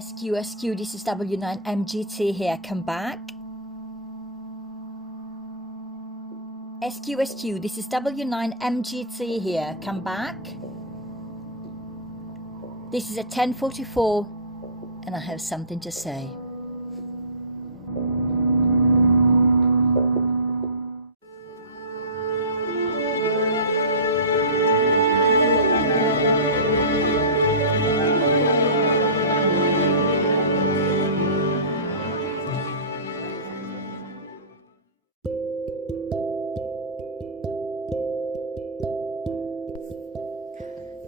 SQ, this is W9MGT here, come back. SQ, this is W9MGT here, come back. This is at 10:44 and I have something to say.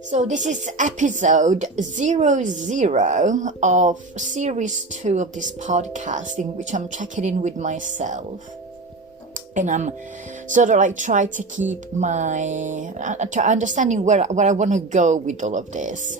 So this is episode 00 of series 2 of this podcast, in which I'm checking in with myself. And I'm sort of like trying to keep my understanding where I want to go with all of this.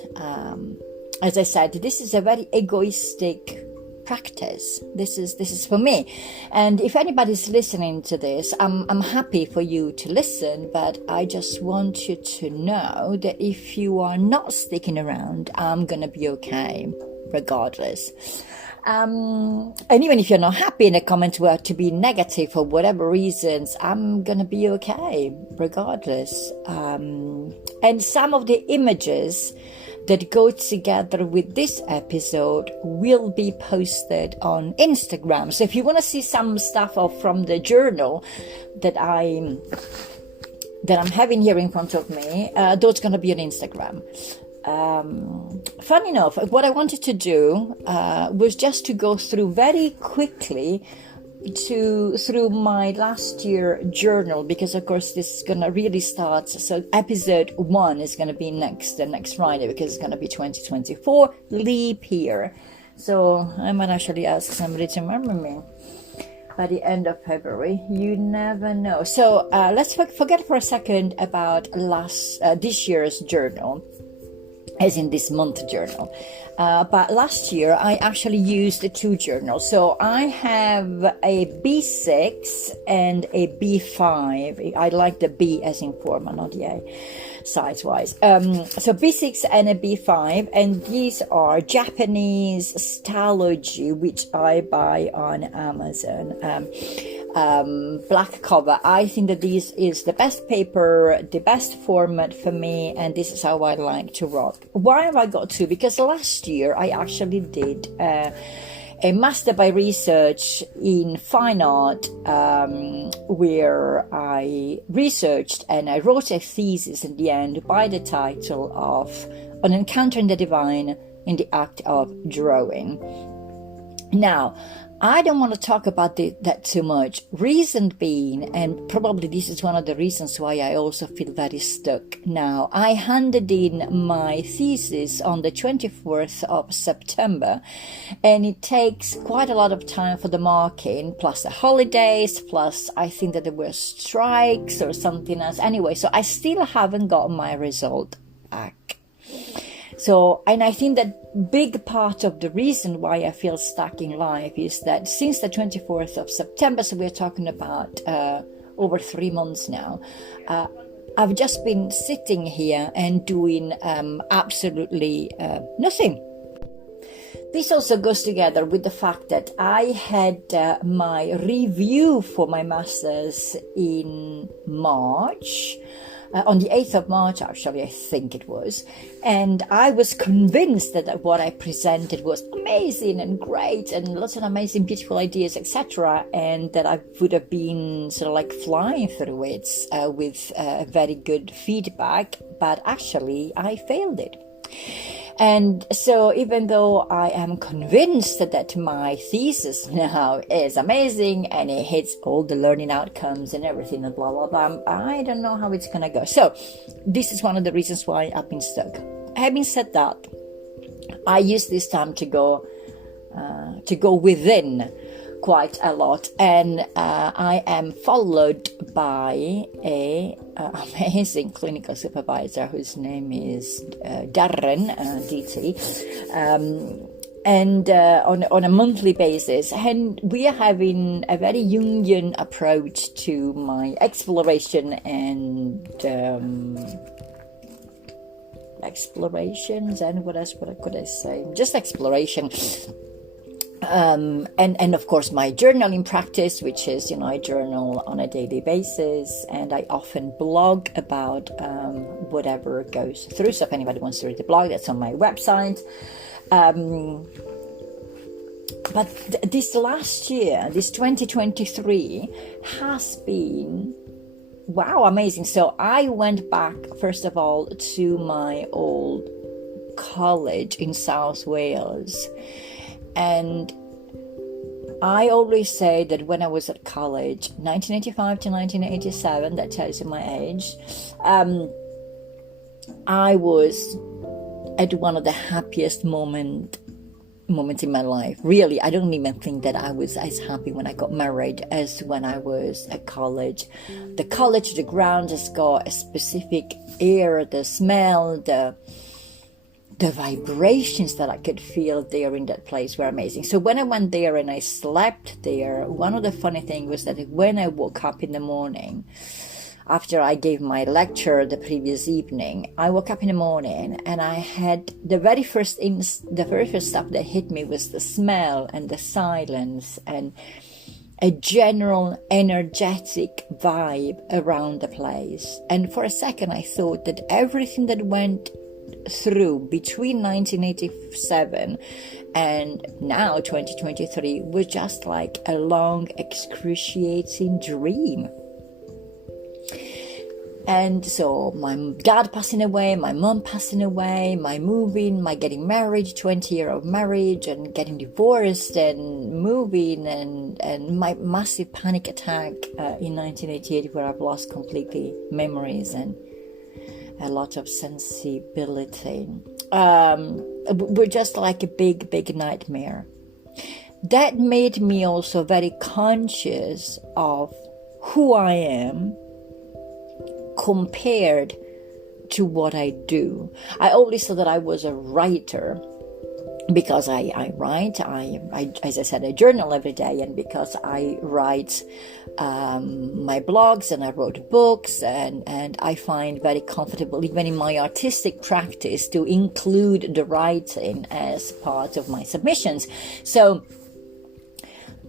As I said, this is a very egoistic practice. This is for me, and if anybody's listening to this, I'm happy for you to listen, but I just want you to know that if you are not sticking around, I'm gonna be okay regardless. And even if you're not happy and the comments were to be negative for whatever reasons, I'm gonna be okay regardless. And some of the images that go together with this episode will be posted on Instagram. So if you want to see some stuff from the journal that I'm having here in front of me, those going to be on Instagram. Funny enough, what I wanted to do was just to go through very quickly through my last year journal, because of course this is gonna really start. So episode 1 is gonna be next Friday, because it's gonna be 2024 leap year. So I might actually ask somebody to remember me by the end of February. You never know. So let's forget for a second about this year's journal, as in this month journal. But last year I actually used 2 journals. So I have a B6 and a B5. I like the B as in form, not the A size-wise. So B6 and a B5, and these are Japanese Stylogy, which I buy on Amazon. Black cover. I think that this is the best paper, the best format for me, and this is how I like to rock. Why have I got 2? Because last year I actually did a master by research in fine art, where I researched and I wrote a thesis in the end by the title of On Encountering the Divine in the Act of Drawing. Now, I don't want to talk about that too much. Reason being, and probably this is one of the reasons why I also feel very stuck now, I handed in my thesis on the 24th of September, and it takes quite a lot of time for the marking, plus the holidays, plus I think that there were strikes or something else. Anyway, so I still haven't got my result back. So, and I think that big part of the reason why I feel stuck in life is that since the 24th of September, so we're talking about over 3 months now, I've just been sitting here and doing absolutely nothing. This also goes together with the fact that I had my review for my master's in March, on the 8th of March, actually, I think it was. And I was convinced that what I presented was amazing and great and lots of amazing, beautiful ideas, etc. And that I would have been sort of like flying through it with very good feedback. But actually, I failed it. And so even though I am convinced that my thesis now is amazing and it hits all the learning outcomes and everything and blah, blah, blah, I don't know how it's going to go. So this is one of the reasons why I've been stuck. Having said that, I use this time to go within quite a lot, and I am followed by a amazing clinical supervisor whose name is Darren DT, and on a monthly basis, and we are having a very Jungian approach to my exploration and explorations, and what else? What could I say? Just exploration. And of course my journaling practice, which is, I journal on a daily basis, and I often blog about whatever goes through. So if anybody wants to read the blog, that's on my website. But this last year, this 2023, has been, wow, amazing. So I went back, first of all, to my old college in South Wales. And I always say that when I was at college, 1985 to 1987, that tells you my age, I was at one of the happiest moments in my life. Really, I don't even think that I was as happy when I got married as when I was at college. The college, the ground has got a specific air, the smell, the vibrations that I could feel there in that place were amazing. So when I went there and I slept there, one of the funny things was that when I woke up in the morning, after I gave my lecture the previous evening, I woke up in the morning and I had the very first stuff that hit me was the smell and the silence and a general energetic vibe around the place. And for a second I thought that everything that went through between 1987 and now 2023 was just like a long excruciating dream. And so my dad passing away, my mom passing away, my moving, my getting married, 20 years of marriage, and getting divorced and moving, and my massive panic attack in 1988 where I've lost completely memories and a lot of sensibility. Were just like a big nightmare. That made me also very conscious of who I am compared to what I do. I always thought that I was a writer because I write, I as I said, I journal every day, and because I write my blogs and I wrote books, and I find very comfortable even in my artistic practice to include the writing as part of my submissions. So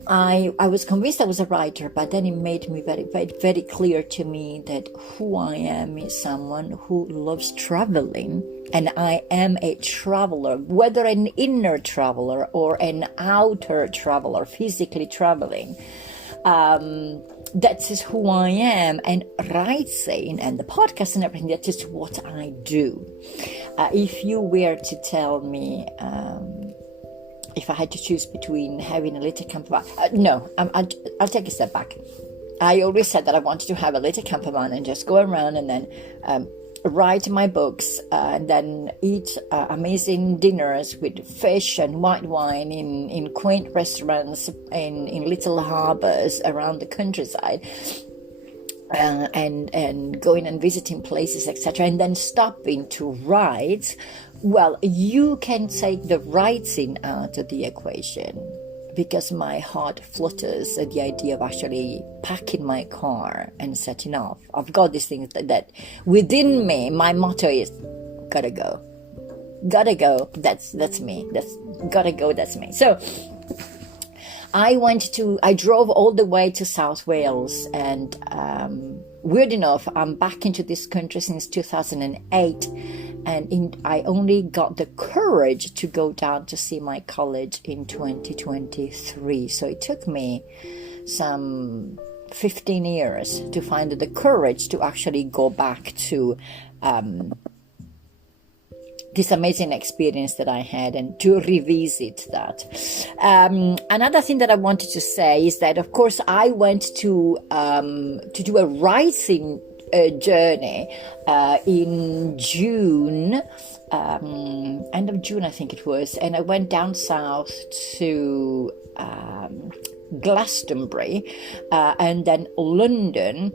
I was convinced I was a writer, but then it made me very clear to me that who I am is someone who loves traveling, and I am a traveler, whether an inner traveler or an outer traveler, physically traveling. That is who I am, and writing and the podcast and everything, that is what I do. If you were to tell me, if I had to choose between having a little camper van, I'll take a step back. I always said that I wanted to have a little camper van and just go around and then write my books and then eat amazing dinners with fish and white wine in quaint restaurants in little harbors around the countryside. And going and visiting places, etc., and then stopping to write. Well, you can take the writing out of the equation, because my heart flutters at the idea of actually packing my car and setting off. I've got these things that within me, my motto is gotta go, that's me, that's me. So I drove all the way to South Wales, and weird enough, I'm back into this country since 2008, and I only got the courage to go down to see my college in 2023. So it took me some 15 years to find the courage to actually go back to this amazing experience that I had and to revisit that. Another thing that I wanted to say is that, of course, I went to do a writing journey in June, end of June I think it was, and I went down south to Glastonbury and then London.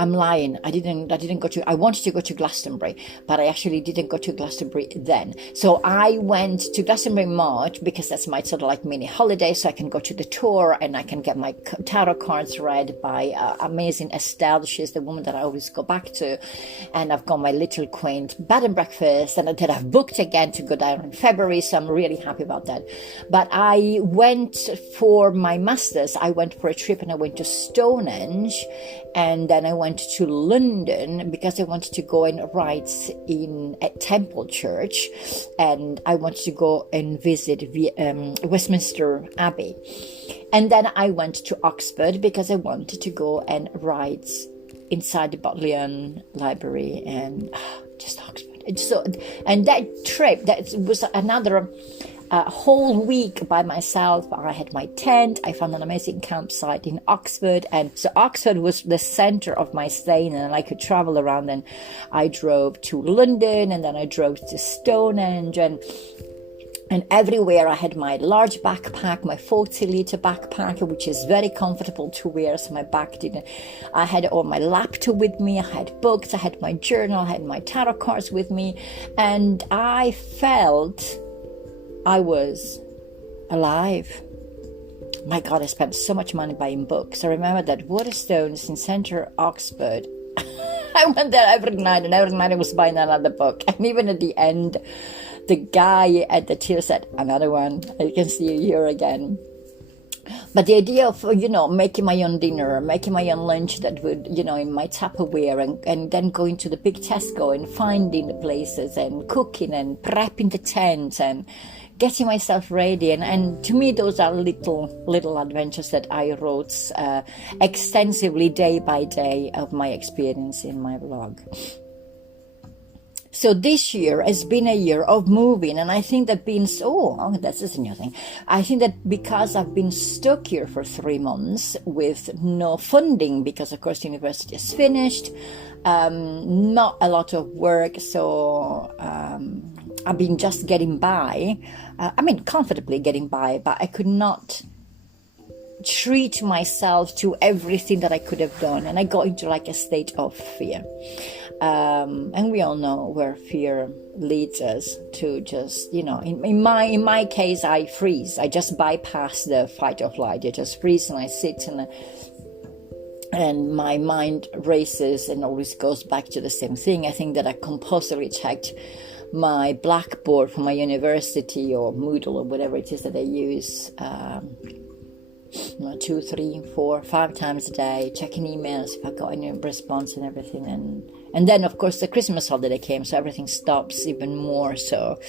I'm lying. I didn't go to, I wanted to go to Glastonbury, but I actually didn't go to Glastonbury then. So I went to Glastonbury in March because that's my sort of like mini holiday. So I can go to the tour and I can get my tarot cards read by amazing Estelle. She's the woman that I always go back to. And I've got my little quaint bed and breakfast, and then I've booked again to go down in February. So I'm really happy about that. But I went for my master's. I went for a trip and I went to Stonehenge, and then I went to London because I wanted to go and write in a Temple Church, and I wanted to go and visit Westminster Abbey. And then I went to Oxford because I wanted to go and write inside the Bodleian Library, and just Oxford. And that trip, that was another whole week by myself. I had my tent. I found an amazing campsite in Oxford, and so Oxford was the center of my staying, and I could travel around. And I drove to London, and then I drove to Stonehenge, and everywhere I had my large backpack, my 40-liter backpack, which is very comfortable to wear, so my back didn't. I had all my laptop with me, I had books, I had my journal, I had my tarot cards with me, and I felt I was alive. My God, I spent so much money buying books. I remember that Waterstones in Centre Oxford. I went there every night, and every night I was buying another book. And even at the end, the guy at the till said, another one, I can see you here again. But the idea of, making my own dinner, making my own lunch that would, in my Tupperware, and then going to the big Tesco and finding the places and cooking and prepping the tent and getting myself ready. And to me, those are little adventures that I wrote extensively day by day of my experience in my blog. So this year has been a year of moving, and I think that that's just a new thing. I think that because I've been stuck here for 3 months with no funding, because of course university is finished, not a lot of work, so I've been just getting by. Comfortably getting by, but I could not treat myself to everything that I could have done, and I got into like a state of fear. And we all know where fear leads us to. Just, in my case, I freeze. I just bypass the fight or flight. I just freeze and I sit and my mind races and always goes back to the same thing. I think that I compulsively checked my Blackboard for my university, or Moodle, or whatever it is that I use, 2, 3, 4, 5 times a day, checking emails if I got any response and everything. And then, of course, the Christmas holiday came, so everything stops even more. So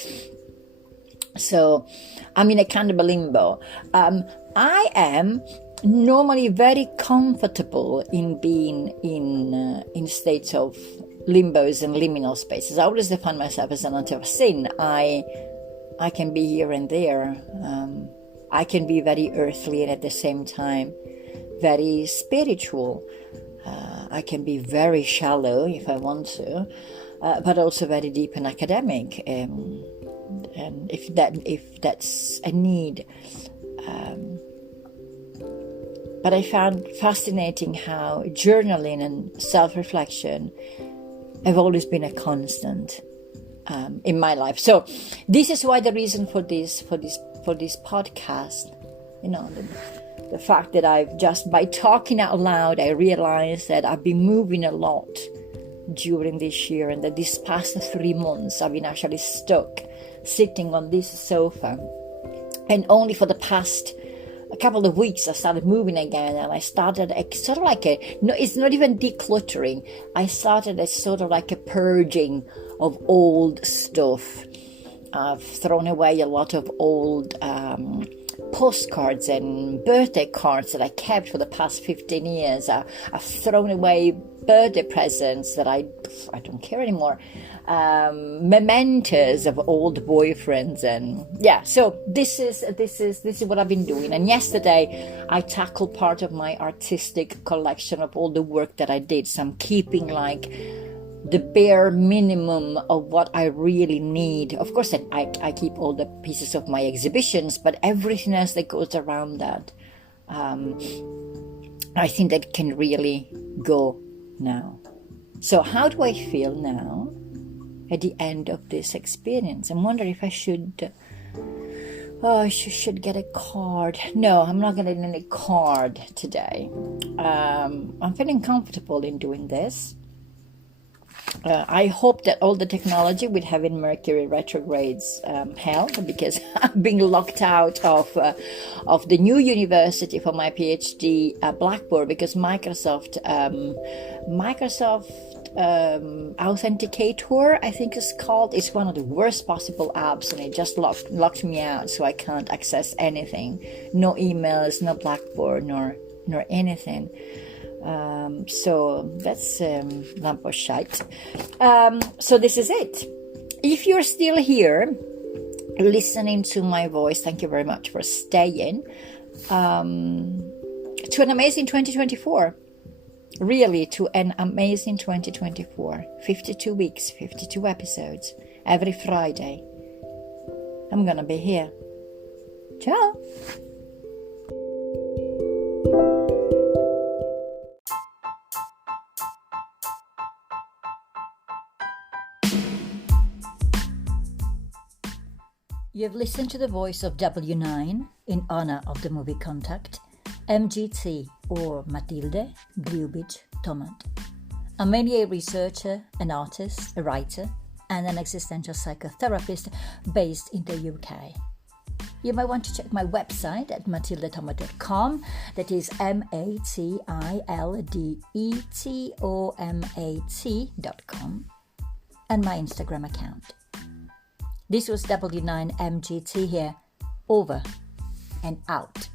I'm in a kind of a limbo. I am normally very comfortable in being in states of limbos and liminal spaces. I always define myself as an antevasín. I can be here and there. I can be very earthly and at the same time very spiritual. I can be very shallow if I want to, but also very deep and academic. And if that's a need. But I found fascinating how journaling and self-reflection have always been a constant in my life. So this is why the reason for this podcast, the fact that I've just, by talking out loud, I realized that I've been moving a lot during this year, and that this past 3 months I've been actually stuck sitting on this sofa, and only for the past a couple of weeks I started moving again, and I started it's not even decluttering. I started as sort of like a purging of old stuff. I've thrown away a lot of old postcards and birthday cards that I kept for the past 15 years. I've thrown away birthday presents that I don't care anymore. Mementos of old boyfriends, and so this is what I've been doing. And yesterday I tackled part of my artistic collection of all the work that I did. So I'm keeping like the bare minimum of what I really need. Of course, I keep all the pieces of my exhibitions, but everything else that goes around that, I think that can really go now. So how do I feel now at the end of this experience? I'm wondering if I should... I should get a card. No, I'm not getting any card today. I'm feeling comfortable in doing this. I hope that all the technology with having Mercury retrogrades help, because I'm being locked out of the new university for my PhD at Blackboard, because Microsoft Authenticator, I think it's called. It's one of the worst possible apps, and it just locked me out, so I can't access anything. No emails, no Blackboard, nor anything. So that's lump of shite. So this is it. If you're still here listening to my voice, thank you very much for staying. To an amazing 2024. Really, to an amazing 2024. 52 weeks, 52 episodes, every Friday. I'm gonna be here. Ciao! You have listened to the voice of W9 in honor of the movie Contact, MGT, or Matilde Gliubic Tomat. I'm mainly a researcher, an artist, a writer, and an existential psychotherapist based in the UK. You might want to check my website at matildetomat.com. That is matildetomat.com, and my Instagram account. This was W9MGT here, over and out.